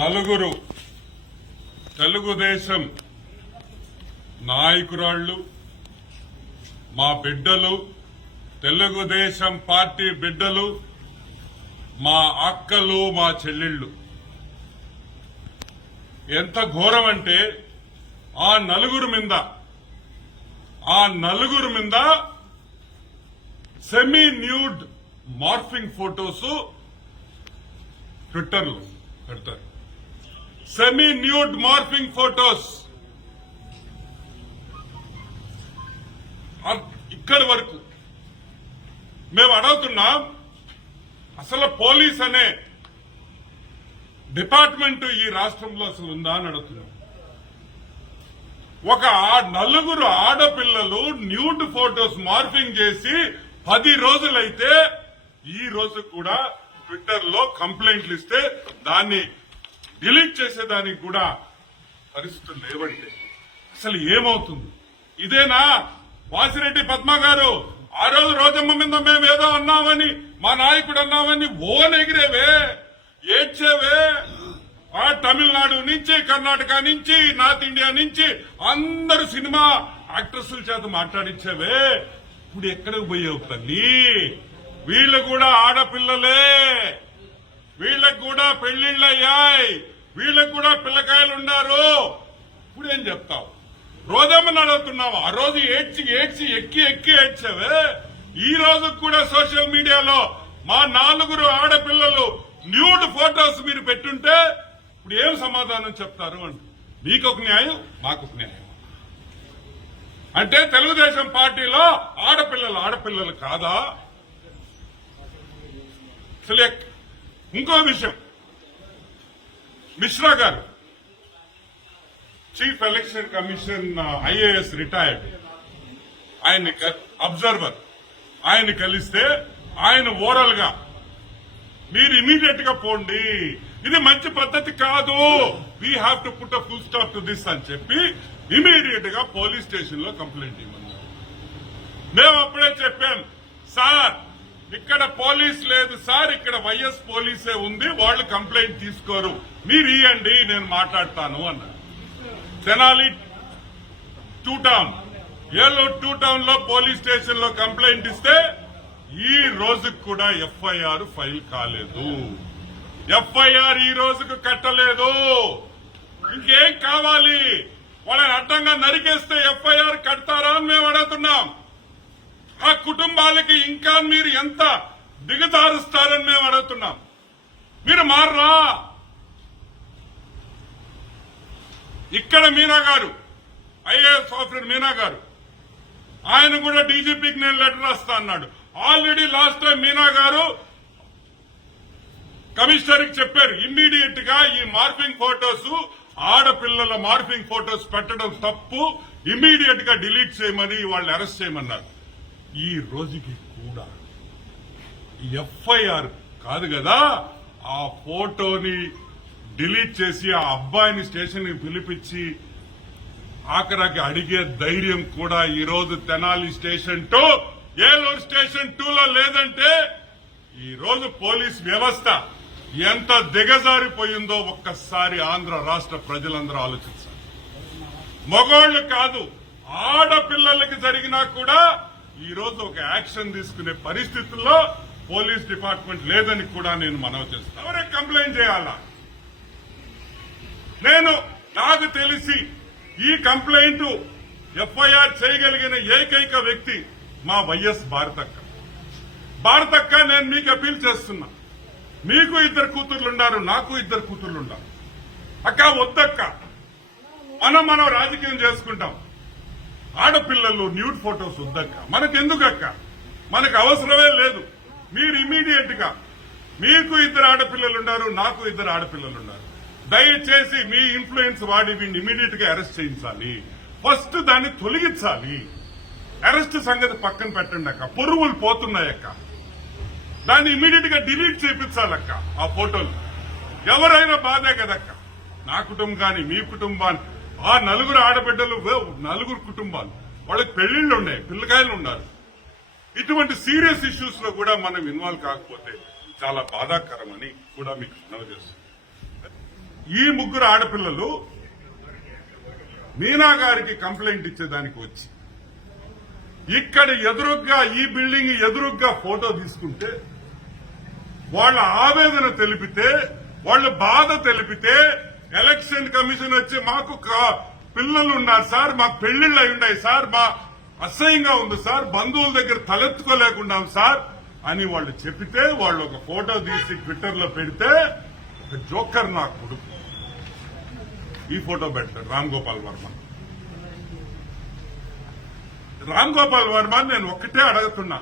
నలుగురు తెలుగుదేశం నాయకురాళ్లు మా బిడ్డలు, తెలుగుదేశం పార్టీ బిడ్డలు, మా అక్కలు, మా చెల్లెళ్ళు. ఎంత ఘోరం అంటే ఆ నలుగురు మీద semi nude morphing photos Twitter లో పెడతారు. సెమీ న్యూడ్ మార్ఫింగ్ ఫోటోస్ ఇక్కడి వరకు మేము అడుగుతున్నాం. అసలు పోలీస్ అనే డిపార్ట్మెంట్ ఈ రాష్ట్రంలో అసలు ఉందా అని అడుగుతున్నాం. ఒక నలుగురు ఆడపిల్లలు న్యూడ్ ఫోటోస్ మార్ఫింగ్ చేసి 10 రోజులైతే ఈ రోజు కూడా ట్విట్టర్ లో కంప్లైంట్లు ఇస్తే దాన్ని డిలీట్ చేసేదానికి కూడా పరిస్థితులు లేవంటే అసలు ఏమవుతుంది? ఇదేనా వాసిరెడ్డి పద్మ గారు ఆ రోజు రోజమ్మ మీద మేము ఏదో అన్నామని, మా నాయకుడు అన్నామని ఎగిరేవే, ఏడ్చేవే. ఆ తమిళనాడు నుంచి, కర్ణాటక నుంచి, నార్త్ ఇండియా నుంచి అందరు సినిమా యాక్ట్రెస్ల చేత మాట్లాడించేవే. ఇప్పుడు ఎక్కడికి పోయావు తల్లి? వీళ్ళు కూడా ఆడపిల్లలే, వీళ్ళకు కూడా పెళ్లిళ్ళయ్యాయి, వీళ్ళకు కూడా పిల్లకాయలు ఉన్నారు. ఇప్పుడు ఏం చెప్తావు? రోజమ్మని అడుగుతున్నావు. ఆ రోజు ఏడ్చి ఎక్కి ఏడ్చావే. ఈ రోజు కూడా సోషల్ మీడియాలో మా 4 ఆడపిల్లలు న్యూడ్ ఫోటోస్ మీరు పెట్టుంటే ఇప్పుడు ఏం సమాధానం చెప్తారు అంటే మీకొక న్యాయం, మాకొక న్యాయం. అంటే తెలుగుదేశం పార్టీలో ఆడపిల్లలు కాదా? ఇంకో విషయం, మిశ్రా గారు chief election commission IAS retired, ఆయన అబ్జర్వర్, ఆయన కలిస్తే ఆయన ఓరల్ గా మీరు ఇమీడియట్ గా పోండి, ఇది మంచి పద్ధతి కాదు, we have to put a full stop to this అని చెప్పి ఇమీడియట్ గా పోలీస్ స్టేషన్ లో కంప్లైంట్ ఇవ్వమన్నారు. మేము అప్పుడే చెప్పాం, సార్ ఇక్కడ పోలీస్ లేదు సార్, ఇక్కడ వైఎస్ పోలీసే ఉంది, వాళ్ళు కంప్లైంట్ తీసుకోరు, మీరు ఇవ్వండి నేను మాట్లాడతాను అన్నారు. తెనాలి 2 టౌన్, ఏలూరు 2 టౌన్ లో పోలీస్ స్టేషన్ లో కంప్లైంట్ ఇస్తే ఈ రోజుకు కూడా ఎఫ్ఐఆర్ ఫైల్ కాలేదు. ఎఫ్ఐఆర్ ఈ రోజుకు కట్టలేదు. ఇంకేం కావాలి? వాళ్ళని అడ్డంగా నరికేస్తే ఎఫ్ఐఆర్ కడతారా అని మేము అడుగుతున్నాం. ఆ కుటుంబాలకి ఇంకా మీరు ఎంత దిగజారుస్తారని మేము అడుగుతున్నాం. మీరు మారరా? ఇక్కడ మీనా గారు, ఐఏఎస్ ఆఫీసర్ మీనా గారు, ఆయన కూడా డీజీపీకి నేను లెటర్ రాస్తా అన్నాడు. ఆల్రెడీ లాస్ట్ టైం మీనా గారు కమిషనర్ కి చెప్పారు, ఇమ్మీడియట్ గా ఈ మార్ఫింగ్ ఫోటోస్, ఆడపిల్లల మార్ఫింగ్ ఫోటోస్ పెట్టడం తప్పు, ఇమ్మీడియట్ గా డిలీట్ చేయమని వాళ్ళు అరెస్ట్ చేయమన్నారు. ఈ రోజుకి కూడా ఎఫ్ఐఆర్ కాదు కదా, ఆ ఫోటోని డిలీట్ చేసి ఆ అబ్బాయిని స్టేషన్ కి పిలిపించి ఆఖరాకి అడిగే ధైర్యం కూడా ఈ రోజు తెనాలి స్టేషన్ 2, ఏలూరు స్టేషన్ 2 లో లేదంటే ఈ రోజు పోలీస్ వ్యవస్థ ఎంత దిగజారిపోయిందో ఒక్కసారి ఆంధ్ర రాష్ట్ర ప్రజలందరూ ఆలోచించాలి. మగోళ్లు కాదు, ఆడపిల్లలకి జరిగినా కూడా ఈ రోజు ఒక యాక్షన్ తీసుకునే పరిస్థితుల్లో పోలీస్ డిపార్ట్మెంట్ లేదని కూడా నేను మనవి చేస్తాను. ఎవరే కంప్లైంట్ చేయాలా? నాకు తెలిసి ఈ కంప్లైంట్ ఎఫ్ఐఆర్ చేయగలిగిన ఏకైక వ్యక్తి మా వైఎస్ భారతక్క. నేను మీకు అపీల్ చేస్తున్నా, మీకు 2 కూతుర్లున్నారు, నాకు 2 కూతుర్లున్నారు. అక్క వద్దక్క, మనం రాజకీయం చేసుకుంటాం. ఆడపిల్లలు న్యూడ్ ఫోటోస్ వద్దక్క, మనకెందుకక్క, మనకు అవసరమే లేదు. మీరు ఇమీడియట్ గా, మీకు 2 ఆడపిల్లలున్నారు, నాకు 2 ఆడపిల్లలున్నారు, దయచేసి మీ ఇన్ఫ్లుయెన్స్ వాడి వీడిని ఇమీడియట్ గా అరెస్ట్ చేయించాలి. ఫస్ట్ దాన్ని తొలగించాలి. అరెస్ట్ సంగతి పక్కన పెట్టండి అక్క, పొరుగులు పోతున్నాయక్క, దాన్ని ఇమీడియట్ గా డిలీట్ చేయించాలక్క. ఆ ఫోటోలు ఎవరైనా బాధే కదక్క, నా కుటుంబం కానీ మీ కుటుంబాన్ని, ఆ 4 ఆడబిడ్డలు, 4 కుటుంబాలు, వాళ్ళకి పెళ్లిళ్లు ఉన్నాయి, పిల్లకాయలు ఉన్నారు. ఇటువంటి సీరియస్ ఇష్యూస్ లో కూడా మనం ఇన్వాల్వ్ కాకపోతే చాలా బాధాకరమని కూడా మీకు మనవి చేస్తుంది. ఈ ముగ్గురు ఆడపిల్లలు మీనా గారికి కంప్లైంట్ ఇచ్చేదానికి వచ్చి ఇక్కడ ఎదురుగ్గా ఈ బిల్డింగ్ ఎదురుగ్గా ఫోటో తీసుకుంటే వాళ్ళ ఆవేదన తెలిపితే వాళ్ళు బాధ తెలిపితే ఎలక్షన్ కమిషన్ వచ్చి మాకు పిల్లలు ఉన్నారు సార్, మాకు పెళ్లిళ్ళు అయి ఉన్నాయి సార్, మా అసహ్యంగా ఉంది సార్, బంధువుల దగ్గర తలెత్తుకోలేకున్నాం సార్ అని వాళ్ళు చెప్పితే వాళ్ళు ఒక ఫోటో తీసి ట్విట్టర్ లో పెడితే ఒక జోకర్ నా కొడుకు ఈ ఫోటో పెడతాడు రామ్ గోపాల్ వర్మ. రామ్ గోపాల్ వర్మ నేను ఒక్కటే అడుగుతున్నా,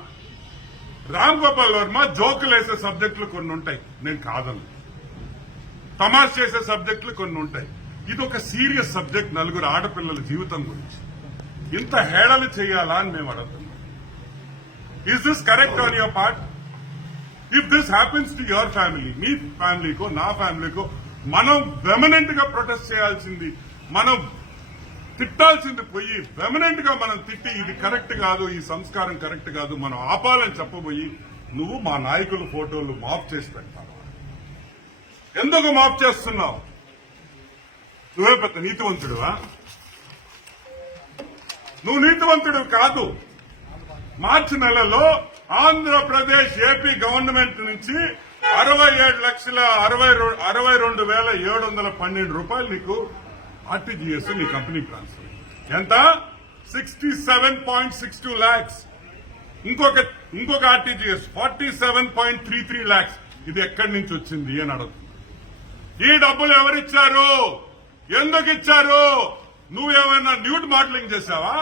రామ్ గోపాల్ వర్మ జోకులు వేసే సబ్జెక్టులు కొన్ని ఉంటాయి, నేను కాదను. తమాష్ చేసే సబ్జెక్టులు కొన్ని ఉంటాయి. ఇది ఒక సీరియస్ సబ్జెక్ట్, నలుగురు ఆడపిల్లల జీవితం గురించి ఇంత హేళన చేయాలా అని మేము అడుగుతున్నాం. Is this correct on your part? If this happens to your family, మీ ఫ్యామిలీకో నా ఫ్యామిలీకో, మనం వెమనెంట్ గా ప్రొటెస్ట్ చేయాల్సింది, మనం తిట్టాల్సింది పోయి వెమనెంట్ గా మనం తిట్టి ఇది కరెక్ట్ కాదు, ఈ సంస్కారం కరెక్ట్ కాదు, మనం ఆపాలని చెప్పబోయి నువ్వు మా నాయకుల ఫోటోలు మాఫ్ చేసి పెడతావు. ఎందుకు మాఫ్ చేస్తున్నావు? నువ్వే పెద్ద నీతివంతుడువా? నువ్వు నీతివంతుడు కాదు. మార్చి నెలలో ఆంధ్రప్రదేశ్ ఏపీ గవర్నమెంట్ నుంచి 67,62,712 రూపాయలు నీకు ఆర్టీజీఎస్ నీ కంపెనీ ట్రాన్స్ఫర్. ఎంత? 67.62 lakhs. ఇంకొక ఆర్టీజీఎస్ 47.33 lakhs. ఇది ఎక్కడి నుంచి వచ్చింది అని అడుగుతుంది. ఈ డబ్బులు ఎవరిచ్చారు? ఎందుకు ఇచ్చారు? నువ్వేమైనా న్యూడ్ మోడలింగ్ చేశావా?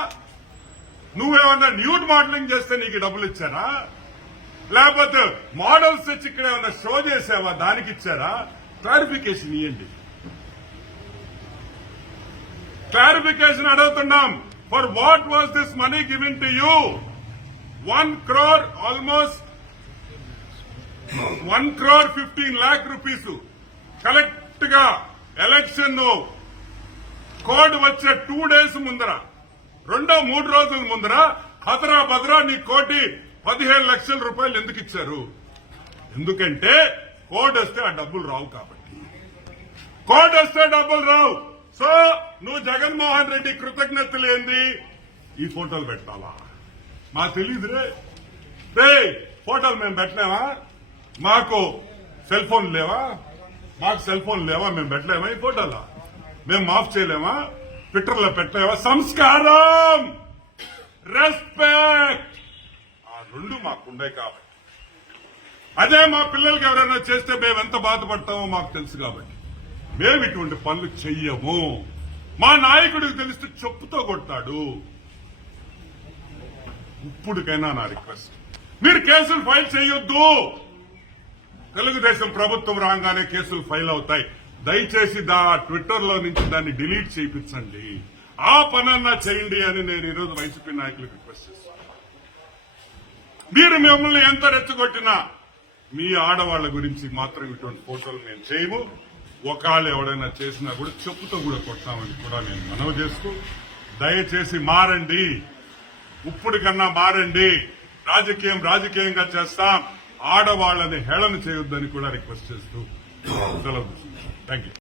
నువ్వేమన్నా న్యూడ్ మోడలింగ్ చేస్తే నీకు డబ్బులు ఇచ్చారా? లేకపోతే మోడల్స్ వచ్చి ఇక్కడ ఏమన్నా షో చేసావా? దానికి ఇచ్చారా? క్లారిఫికేషన్ ఇవ్వండి. క్లారిఫికేషన్ అడుగుతున్నాం. For what was this money given to you? 1 crore, almost 1,15 lakh rupees correct గా ఎలక్షన్ కోడ్ వచ్చే 2 days ముందర, 2-3 రోజుల ముందర హతరా భద్రా నీ కోటి 15 లక్షల రూపాయలు ఎందుకు ఇచ్చారు? ఎందుకంటే కోడ్ వస్తే ఆ డబ్బులు రావు కాబట్టి. కోడ్ వస్తే డబ్బులు రావు. సో నువ్వు జగన్మోహన్ రెడ్డి కృతజ్ఞతలు ఏంది? ఈ ఫోటోలు పెట్టాలా? మాకు తెలీదురే. ఫోటోలు మేము పెట్టలేమా? మాకు సెల్ ఫోన్ లేవా? మేము పెట్టలేమా ఈ ఫోటోలా? మేము మాఫ్ చేయలేమా? ట్విట్టర్ లో పెట్టలేమా? సంస్కారం, రెస్పెక్ట్, ఆ రెండు మాకుండే కాబట్టి. అదే మా పిల్లలకి ఎవరైనా చేస్తే మేము ఎంత బాధపడతామో మాకు తెలుసు కాబట్టి మేము ఇటువంటి పనులు చెయ్యము. మా నాయకుడికి తెలిస్తే చెప్పుతో కొట్టాడు. ఇప్పుడుకైనా నా రిక్వెస్ట్, మీరు కేసులు ఫైల్ చేయొద్దు. తెలుగుదేశం ప్రభుత్వం రాగానే కేసులు ఫైల్ అవుతాయి. దయచేసి ట్విట్టర్ లో నుంచి దాన్ని డిలీట్ చేయించండి. ఆ పనన్నా చేయండి అని నేను ఈరోజు వైసీపీ నాయకులకు రిక్వెస్ట్ చేస్తాను. మీరు మిమ్మల్ని ఎంత రెచ్చగొట్టినా మీ ఆడవాళ్ల గురించి మాత్రం ఇటువంటి ఫోటోలు మేము చేయము. ఒకళ్ళు ఎవడైనా చేసినా కూడా చెప్పుతో కూడా కొట్టామని కూడా నేను మనవి చేస్తూ, దయచేసి మారండి. ఇప్పుడు కన్నా మారండి. రాజకీయంగా చేస్తాం. ఆడవాళ్లని హేళన చేయొద్దని కూడా రిక్వెస్ట్ చేస్తూ సెలవు తీసుకుంటాం. Thank you.